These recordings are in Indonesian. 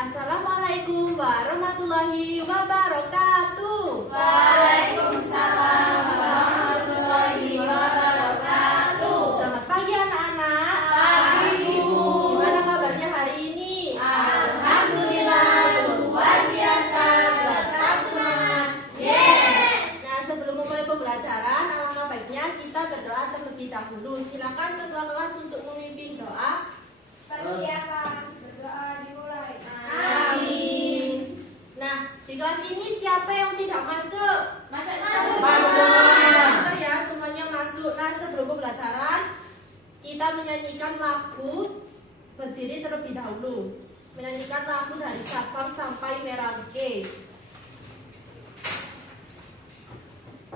Assalamualaikum warahmatullahi wabarakatuh. Waalaikumsalam warahmatullahi wabarakatuh. Selamat pagi anak-anak. Pagi, Ibu. Gimana kabarnya hari ini? Alhamdulillah luar biasa, tetap semangat. Yes. Nah, sebelum memulai pembelajaran, alangkah baiknya kita berdoa terlebih dahulu. Silakan ketua kelas untuk memimpin doa. Persiapan berdoa dimulai. Amin. Nah, di kelas ini siapa yang tidak masuk? Masuk. Pintar ya, semuanya masuk. Nah, sebelum pembelajaran, kita menyanyikan lagu berdiri terlebih dahulu. Menyanyikan lagu dari Sabang sampai Merauke.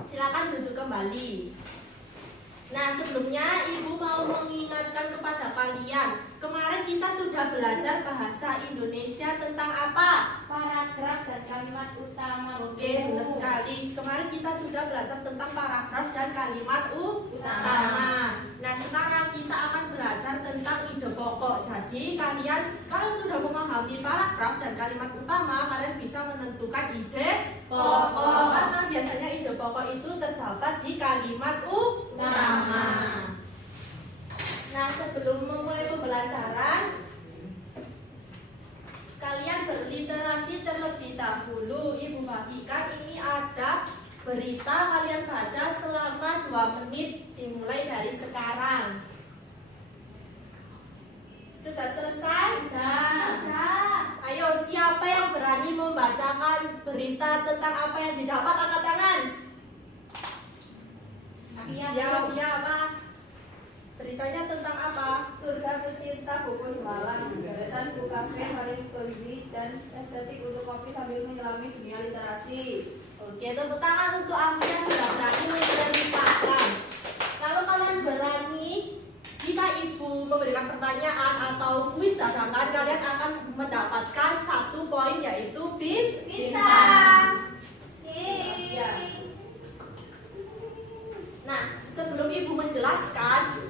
Silakan duduk kembali. Nah, sebelumnya Ibu mau mengingatkan kepada kalian, kemarin kita sudah belajar bahasa Indonesia tentang apa? Paragraf dan kalimat utama. Oke, benar sekali. Kemarin kita sudah belajar tentang paragraf dan kalimat utama. Nah, sekarang kita akan belajar tentang ide pokok. Jadi, kalian kalau sudah memahami paragraf dan kalimat utama, kalian bisa menentukan ide pokok. Karena biasanya ide pokok itu terdapat di kalimat utama. Nah, sebelum memulai pembelajaran, kalian berliterasi terlebih dahulu. Ibu bagikan ini ada berita, kalian baca selama 2 menit dimulai dari sekarang. Sudah selesai? Sudah. Ayo, siapa yang berani membacakan berita tentang apa yang didapat? Angkat tangan. Ya, apa? Beritanya tentang apa? Surga pecinta buku jualan, gagasan buku kafe, paling beli dan estetik untuk kopi sambil menyelami dunia literasi. Oke, tepuk tangan untuk aku yang sudah berani menceritakan. Kalau kalian berani, jika ibu memberikan pertanyaan atau kuis dadakan, kalian akan mendapatkan 1 poin, yaitu bintang. Ya. Nah, sebelum ibu menjelaskan,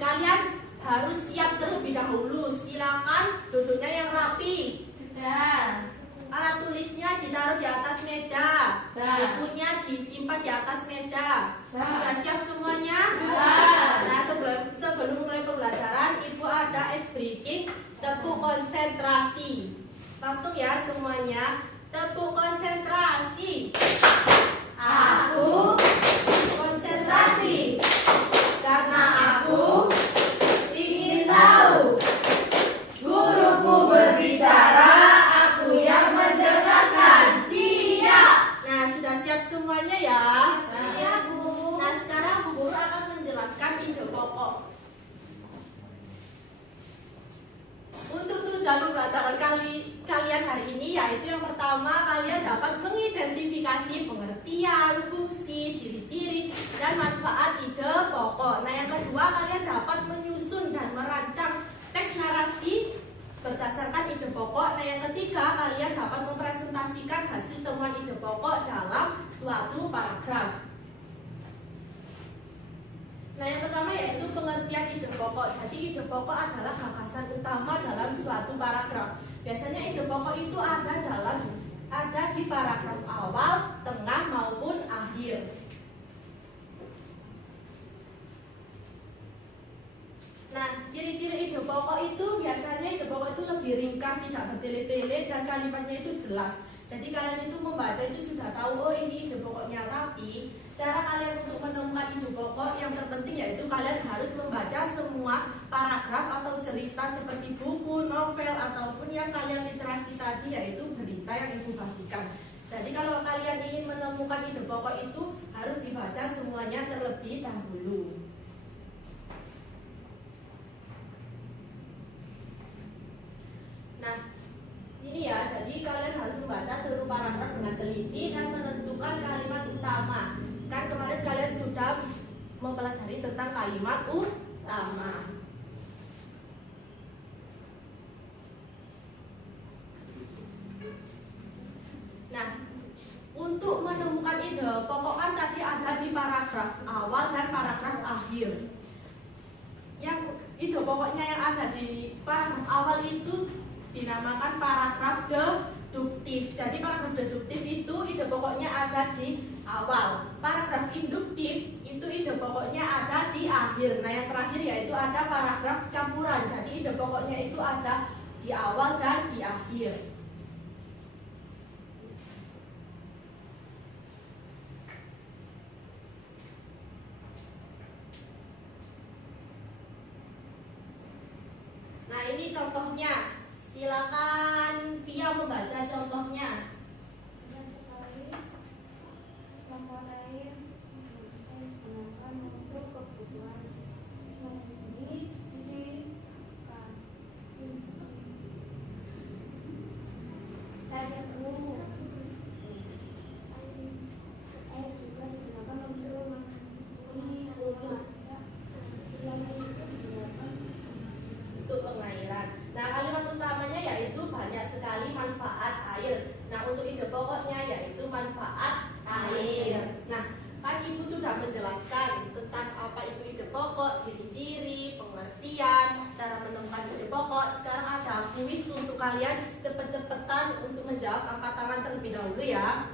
kalian harus siap terlebih dahulu. Silakan duduknya yang rapi. Sudah. Alat tulisnya ditaruh di atas meja. Bukunya disimpan di atas meja. Sudah siap semuanya? Nah, sebelum mulai pembelajaran, ibu ada ice breaking, tepuk konsentrasi. Langsung ya semuanya, tepuk konsentrasi. Aku konsentrasi karena aku ingin tahu. Guruku berbicara, aku yang mendengarkan. Siap. Nah, sudah siap semuanya ya? Siap, Bu. Nah, sekarang Bu Guru akan menjelaskan ide pokok. Untuk tujuan pembelajaran kalian hari ini, yaitu yang pertama, kalian dapat mengidentifikasi pengertian, fungsi, ciri-ciri, dan manfaat ide pokok. Nah, yang kedua, kalian dapat menyusun dan merancang teks narasi berdasarkan ide pokok. Nah, yang ketiga, kalian dapat mempresentasikan hasil temuan ide pokok dalam suatu paragraf. Nah, yang pertama yaitu pengertian ide pokok. Jadi, ide pokok adalah gagasan utama dalam suatu paragraf. Biasanya ide pokok itu ada di paragraf awal, tengah maupun akhir. Nah, ciri-ciri ide pokok itu biasanya ide pokok itu lebih ringkas, tidak bertele-tele, dan kalimatnya itu jelas. Jadi kalian itu membaca itu sudah tahu, oh ini ide pokoknya. Tapi cara kalian untuk menemukan ide pokok yang terpenting yaitu kalian harus membaca semua paragraf atau cerita seperti buku, novel, ataupun yang kalian literasi tadi, yaitu berita yang ibu bagikan. Jadi kalau kalian ingin menemukan ide pokok itu harus dibaca semuanya terlebih dahulu. Nah, ini ya, jadi kalian harus membaca seluruh paragraf dengan teliti dan menentukan kalimat utama. Kan kemarin kalian sudah mempelajari tentang kalimat utama. Nah, untuk menemukan ide pokok kan tadi ada di paragraf awal dan paragraf akhir. Yang ide pokoknya yang ada di paragraf awal itu dinamakan paragraf deduktif. Jadi paragraf deduktif itu ide pokoknya ada di awal. Paragraf induktif itu ide pokoknya ada di akhir. Nah yang terakhir yaitu ada paragraf campuran. Jadi ide pokoknya itu ada di awal dan di akhir. Nah ini contohnya, silakan Via membaca contohnya. Benar sekali, kelompok lain menggunakan untuk kebutuhan mendidikan. Saya dulu air juga digunakan untuk memenuhi rumah. Selain itu digunakan Untuk pengairan. Nah kalimat utamanya yaitu banyak sekali manfaat air. Nah untuk ide pokoknya yaitu manfaat air. Nah kan ibu sudah menjelaskan tentang apa itu ide pokok, ciri-ciri, pengertian, cara menemukan ide pokok. Sekarang ada kuis untuk kalian cepet-cepetan untuk menjawab, angkat tangan terlebih dahulu ya.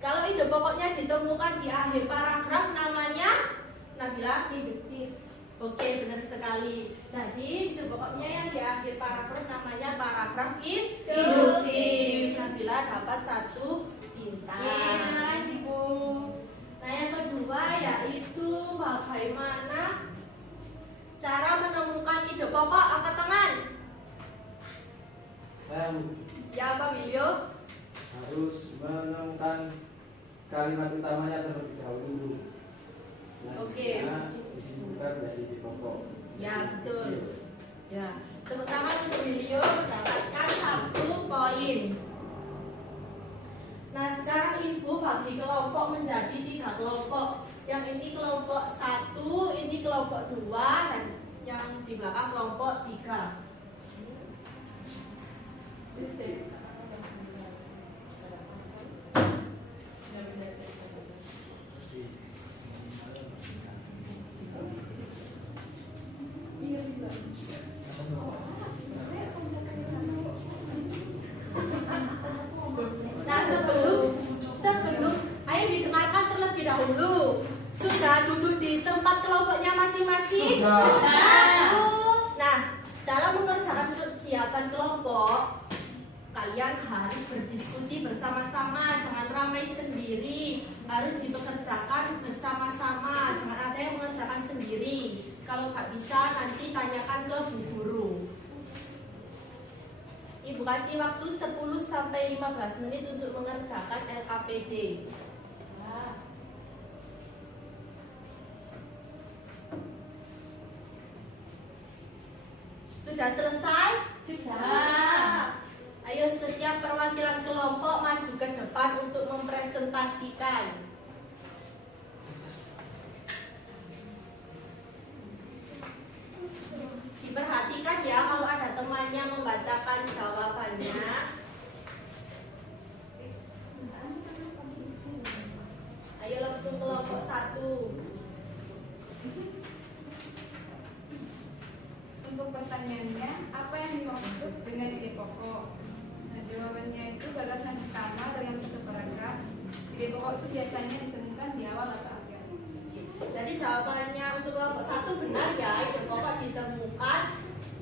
Kalau ide pokoknya ditemukan di akhir paragraf namanya Nabila deduktif. Oke, benar sekali. Jadi ide pokoknya yang di akhir paragraf namanya paragraf induktif. Nabila dapat 1 bintang. Terima kasih, Bu. Nah yang kedua yaitu bagaimana cara menemukan ide pokok. Angkat tangan. Saya Ya Pak Wilio. harus menemukan kalimat utamanya terlebih dahulu. Oke. Disimpulkan dari ide pokok. Ya betul. Ya, tepuk tangan untuk Wilio mendapatkan 1 poin. Nah sekarang ibu bagi kelompok menjadi 3 kelompok. Yang ini kelompok 1, ini kelompok 2, dan yang di belakang kelompok 3. Nah sebelum ayo didengarkan terlebih dahulu. Sudah duduk di tempat kelompoknya masing-masing? Sudah. Nah, dalam mengerjakan kegiatan kelompok, kalian harus berdiskusi bersama-sama, jangan ramai sendiri. Harus dipekerjakan bersama-sama, jangan ada yang mengerjakan sendiri. Kalau nggak bisa, nanti tanyakan ke Bu Guru. Ibu kasih waktu 10-15 menit untuk mengerjakan LKPD. Sudah selesai? Sudah. Ayo setiap perwakilan kelompok maju ke depan untuk mempresentasikan. Diperhatikan ya kalau ada temannya membacakan jawabannya. Ayo langsung kelompok 1. Untuk pertanyaannya, apa yang dimaksud dengan ide pokok? Nah, jawabannya itu gagasan pertama dalam satu paragraf. Ide pokok itu biasanya ditemukan di awal atau akhir. Jadi jawabannya untuk kelompok 1 benar ya, ide pokok ditemukan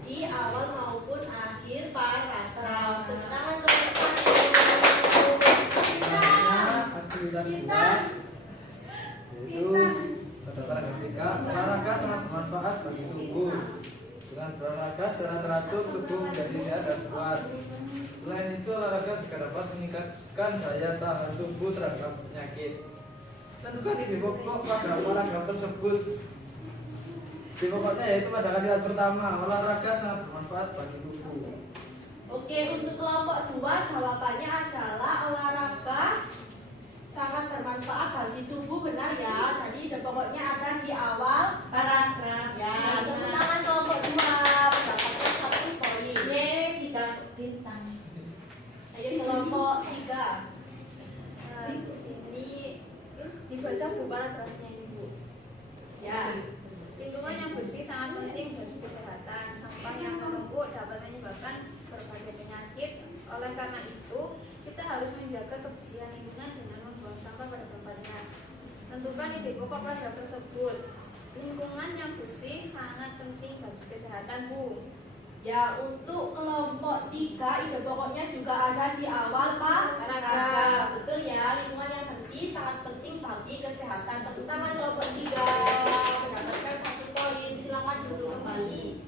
di awal maupun akhir paragraf. Tepuk tangan kelompok 1. Aktivitas 2 yaitu pada paragraf 3, olahraga sangat bermanfaat bagi tubuh. Dengan berolahraga secara teratur, tubuh menjadi sehat dan kuat. Selain itu, olahraga juga dapat meningkatkan daya tahan tubuh terhadap penyakit. Tentukan ide pokok pada paragraf tersebut. Ide pokoknya yaitu pada kalimat pertama, olahraga sangat bermanfaat bagi tubuh. Oke, untuk kelompok 2 jawabannya adalah olahraga sangat bermanfaat bagi tubuh, benar ya. Jadi ide pokoknya ada di awal paragraf. Ya, tepuk tangan kelompok 2 mendapatkan 1 poin. 3 bintang. Ayo kelompok 3. Ini dibaca Bu paragrafnya ini, Bu. Ya. Lingkungan yang bersih sangat penting bagi kesehatan. Sampah Tentukan ide pokok pelajaran tersebut. Lingkungan yang bersih sangat penting bagi kesehatan, Bu. Ya, untuk kelompok 3 ide pokoknya juga ada di awal paragraf. Betul ya, lingkungan yang bersih sangat penting bagi kesehatan. Tepuk tangan kelompok 3 mendapatkan 1 poin. Silakan duduk kembali.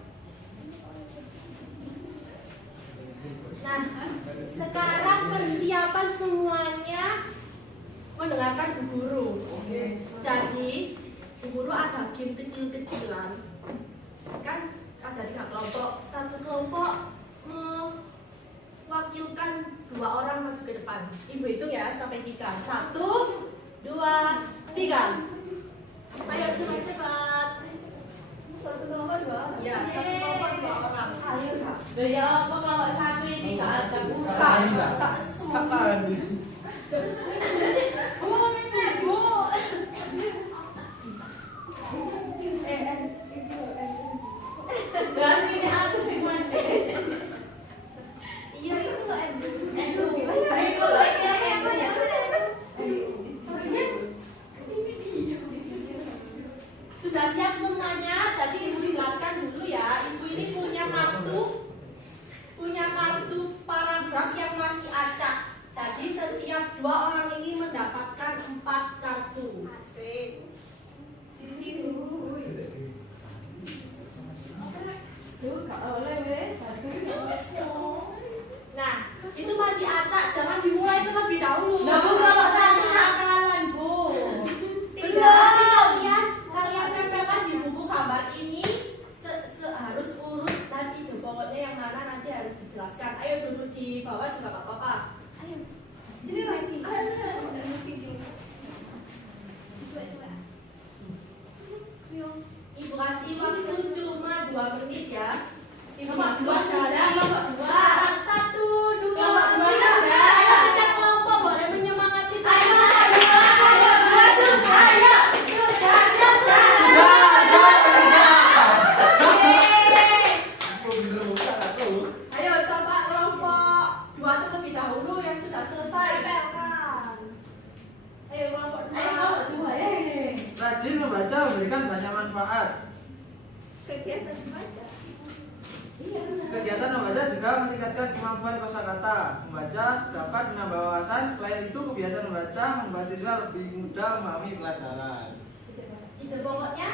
Nah, sekarang persiapan semuanya mendengarkan Bu Guru. Jadi, Bu Guru ada game kecil-kecilan. Kan ada 3 kelompok. Satu kelompok mewakilkan 2 orang maju ke depan. Ibu hitung ya sampai 3. 1, 2, 3. Ayo cepat-cepat. Satu kelompok 2. Ya, satu kelompok 2 orang. Ayo, Kak. Ya apa kalau satu ini nggak ada bukan? Kak, kapan? Berarti ini aku sih mandi. Iya, itu loh, Ayo, sudah siap semuanya? Jadi ibu dijelaskan dulu ya. Ibu ini punya kartu paragraf yang masih acak. Jadi setiap 2 orang ini mendapatkan 4 kartu. Asik. Nah, itu masih acak, jangan dimulai terlebih dahulu. Nah, Bu, kalau satu hakalan, Bu. Kalian tempelkan di buku gambar ini harus urut dan ide pokoknya yang mana nanti harus dijelaskan. Ayo duduk di bawah juga nggak apa-apa. Ayo. Sini lagi. Ibu kasih waktu cuma 2 menit ya. Ibu Nomor 2 waktu sudah, nomor 2. 1, 2, Nomor 2 3. sudah. Ayo setiap kelompok boleh menyemangati. Ayo coba kelompok 2 terlebih dahulu yang sudah selesai. Ayo kelompok 2. Rajin membaca memberikan banyak manfaat. Kegiatan membaca. Kegiatan membaca juga meningkatkan kemampuan kosakata. Membaca dapat menambah wawasan. Selain itu, kebiasaan membaca membuat siswa lebih mudah memahami pelajaran. Ide pokoknya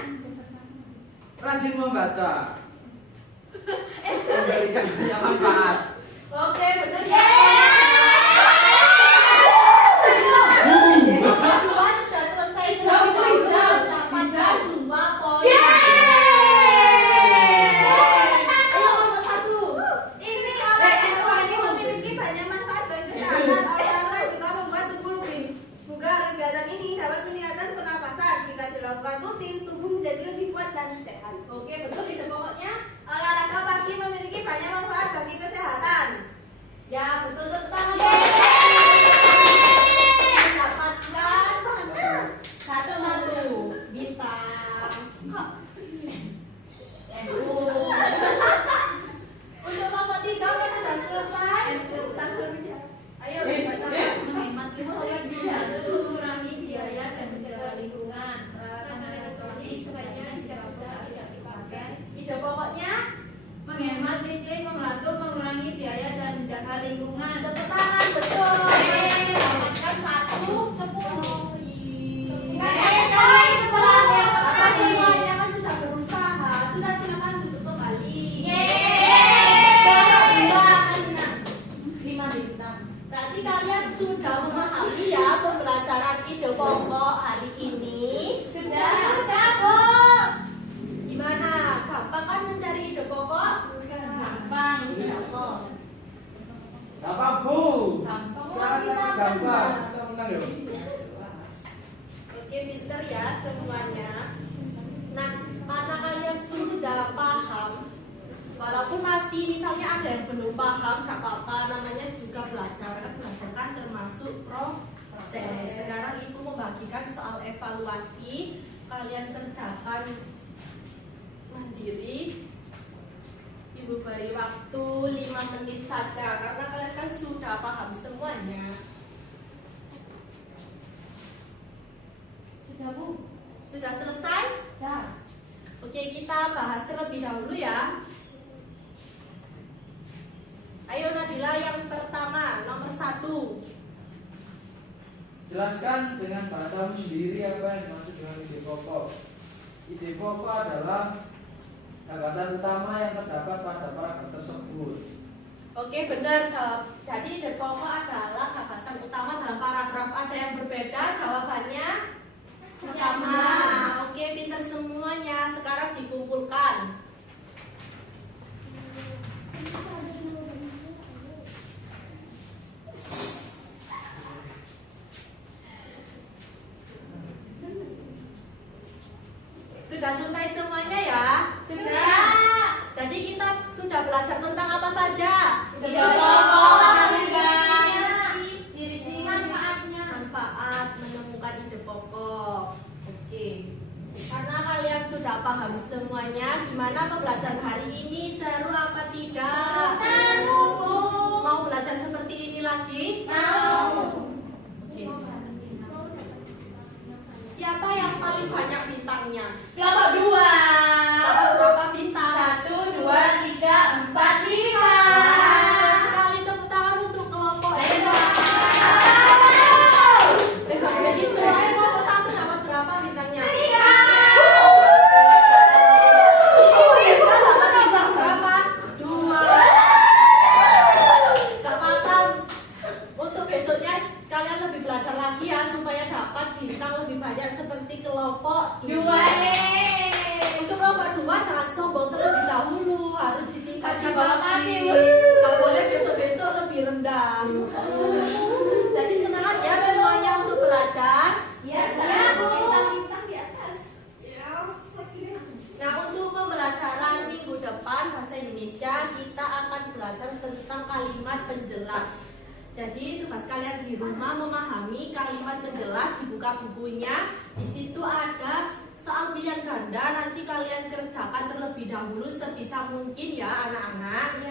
Rajin membaca memberikan banyak manfaat. oke, benar ya. Dua sudah selesai. Mendapatkan 2 poin. Ayo nomor 1. Ini orang ini memiliki banyak manfaat bagi kesehatan. Orang-orang juga membuat tubuh lebih bugar. Kegiatan ini dapat meningkatkan pernapasan. Jika dilakukan rutin, tubuh menjadi lebih kuat dan sehat. Oke, betul ide pokoknya. Olahraga pagi memiliki banyak manfaat bagi kesehatan. Ya, betul tepuk tangan. Mendapatkan 1 bintang. Untuk kelompok 3 kan sudah selesai. Ayo dibacakan. Menghemat listrik dibantu mengurangi biaya dan menjaga lingkungan. Peralatan elektronik sebaiknya dijaga tidak dipakai. Ide pokoknya Menghemat listrik membantu mengurangi biaya dan menjaga lingkungan. tepuk tangan, betul. Dapatkan 10. Semuanya kan sudah berusaha. Sudah, silakan duduk kembali. Enam. 5 bintang. Berarti kalian sudah memahami ya pembelajaran ide pokok hari ini. Sudah, Bu. Gimana? Gampang kan mencari ide pokok? Gampang, insya Allah. Gampang, Bu. Sangat gampang. Kita menang ya. Oke, pinter ya semuanya. Nah, mana kalian sudah paham? Walaupun masih misalnya ada yang belum paham, gak apa-apa. Namanya juga belajar. Karena belajar kan termasuk proses. Sekarang Ibu membagikan soal evaluasi. Kalian kerjakan mandiri. Ibu beri waktu 5 menit saja. Karena kalian kan sudah paham semuanya. Sudah kita bahas terlebih dahulu ya. Ayo Nadila, yang pertama, nomor 1. Jelaskan dengan bahasamu sendiri apa yang dimaksud dengan ide pokok. Ide pokok adalah gagasan utama yang terdapat pada paragraf tersebut. Oke, benar jawab. Jadi ide pokok adalah gagasan utama dalam paragraf. Ada yang berbeda jawabannya? Sama. Oke, pintar semuanya. Sekarang dikumpulkan. Sudah selesai semuanya ya? Sudah. Jadi kita sudah belajar tentang apa saja? Ide pokok, ciri-ciri, manfaatnya. manfaat menemukan ide pokok. Oke. Karena kalian sudah paham semuanya, gimana pembelajaran hari ini? Seru apa tidak? Seru, Bu. Mau belajar seperti ini lagi? Mau. Oke. Siapa yang paling banyak bintangnya? Kelompok 2. Dapat berapa bintang? 1, 2, 3, 4, 5. Sekali tepuk tangan untuk kelompok Hebat. Begitu, ayo kelompok 1 dapat berapa bintangnya? 3. Kita dapat bintang berapa? 2. Gak apa-apa. Untuk besoknya kalian lebih belajar lagi ya supaya dapat bintang lebih banyak seperti kelompok 2. Untuk kelompok 2 jangan sombong terlebih dahulu, harus ditingkatkan lagi. Gak boleh besok-besok lebih rendah. Jadi semangat ya semuanya untuk belajar. Ya, saya Bu. Bintang di atas. Nah, untuk pembelajaran minggu depan bahasa Indonesia kita akan belajar tentang kalimat penjelas. Jadi tugas kalian di rumah memahami kalimat penjelas, dibuka bukunya. Di situ ada soal pilihan ganda, nanti kalian kerjakan terlebih dahulu sebisa mungkin ya anak-anak.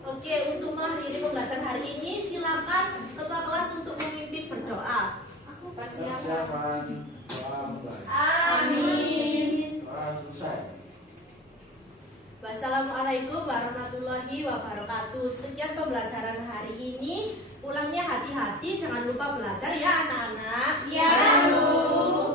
Oke, untuk mengakhiri pembelajaran hari ini silakan ketua kelas untuk memimpin berdoa. Persiapan doa mulai. Amin. Doa selesai. Wassalamualaikum warahmatullahi wabarakatuh. Sekian pembelajaran hari ini. Pulangnya hati-hati, jangan lupa belajar ya anak-anak. Ya, Bu.